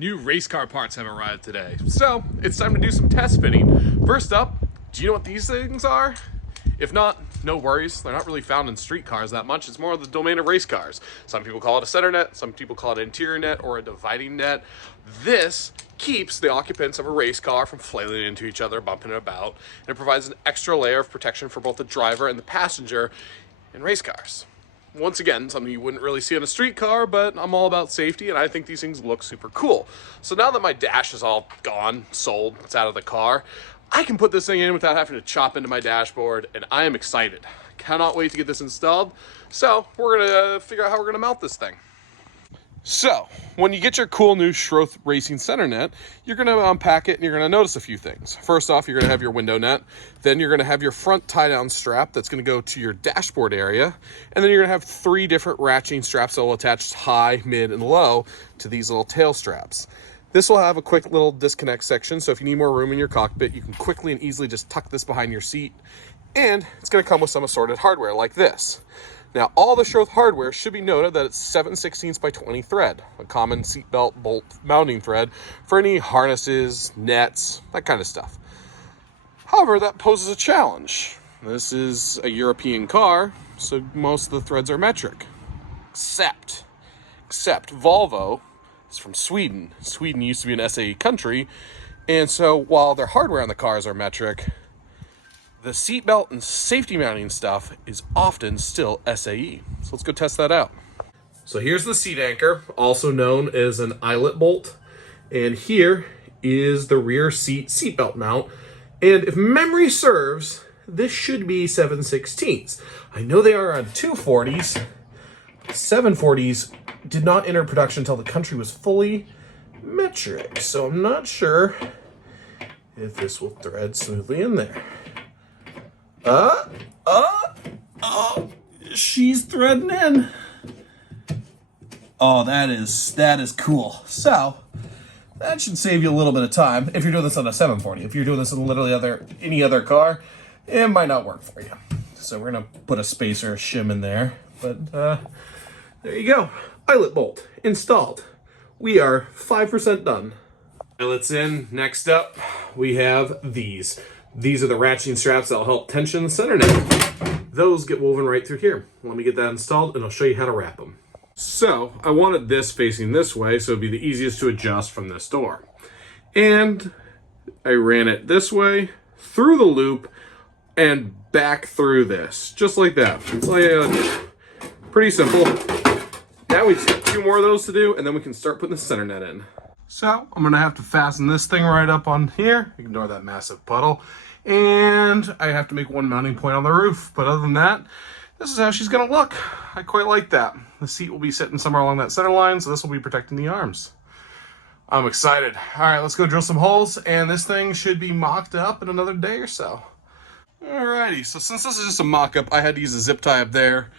New race car parts have arrived today, so it's time to do some test fitting. First up, do you know what these things are? If not, no worries. They're not really found in street cars that much. It's more of the domain of race cars. Some people call it a center net, some people call it an interior net or a dividing net. This keeps the occupants of a race car from flailing into each other, bumping about, and it provides an extra layer of protection for both the driver and the passenger in race cars. Once again, something you wouldn't really see on a street car, but I'm all about safety, and I think these things look super cool. So now that my dash is all gone, sold, it's out of the car, I can put this thing in without having to chop into my dashboard, and I am excited. Cannot wait to get this installed. So we're gonna figure out how we're gonna mount this thing. So, when you get your cool new Schroth Racing center net, you're going to unpack it and you're going to notice a few things. First off, you're going to have your window net. Then you're going to have your front tie-down strap that's going to go to your dashboard area. And then you're going to have 3 different ratcheting straps that will attach high, mid, and low to these little tail straps. This will have a quick little disconnect section, so if you need more room in your cockpit, you can quickly and easily just tuck this behind your seat. And it's going to come with some assorted hardware like this. Now, all the Schroth hardware should be noted that it's 7/16 by 20 thread, a common seatbelt bolt mounting thread for any harnesses, nets, that kind of stuff. However, that poses a challenge. This is a European car, so most of the threads are metric. Except Volvo is from Sweden. Sweden used to be an SAE country, and so while their hardware on the cars are metric, the seatbelt and safety mounting stuff is often still SAE. So let's go test that out. So here's the seat anchor, also known as an eyelet bolt. And here is the rear seatbelt mount. And if memory serves, this should be 7/16. I know they are on 240s. 740s did not enter production until the country was fully metric. So I'm not sure if this will thread smoothly in there. She's threading in. Oh, that is cool. So that should save you a little bit of time if you're doing this on a 740. If you're doing this on literally any other car, it might not work for you. So we're gonna put a spacer, shim in there. But there you go. Eyelet bolt installed. We are 5% done. Eyelets in. Next up, we have these. These are the ratcheting straps that'll help tension the center net. Those get woven right through here. Let me get that installed and I'll show you how to wrap them. So I wanted this facing this way so it'd be the easiest to adjust from this door. And I ran it this way, through the loop, and back through this. Just like that. It's like pretty simple. Now we just got 2 more of those to do and then we can start putting the center net in. So I'm gonna have to fasten this thing right up on here. Ignore that massive puddle. And I have to make 1 mounting point on the roof. But other than that, this is how she's gonna look. I quite like that. The seat will be sitting somewhere along that center line, so this will be protecting the arms. I'm excited. All right, let's go drill some holes, and this thing should be mocked up in another day or so. Alrighty, so since this is just a mock-up, I had to use a zip tie up there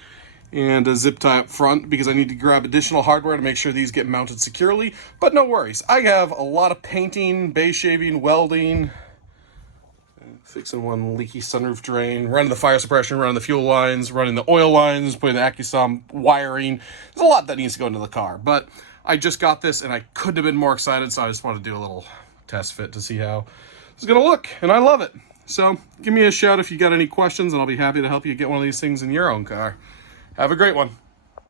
and a zip tie up front because I need to grab additional hardware to make sure these get mounted securely. But no worries, I have a lot of painting, base shaving, welding, fixing one leaky sunroof drain, running the fire suppression, running the fuel lines, running the oil lines, putting the AccuSum wiring. There's a lot that needs to go into the car, but I just got this and I couldn't have been more excited, so I just wanted to do a little test fit to see how it's gonna look, and I love it. So give me a shout if you got any questions and I'll be happy to help you get one of these things in your own car. Have a great one.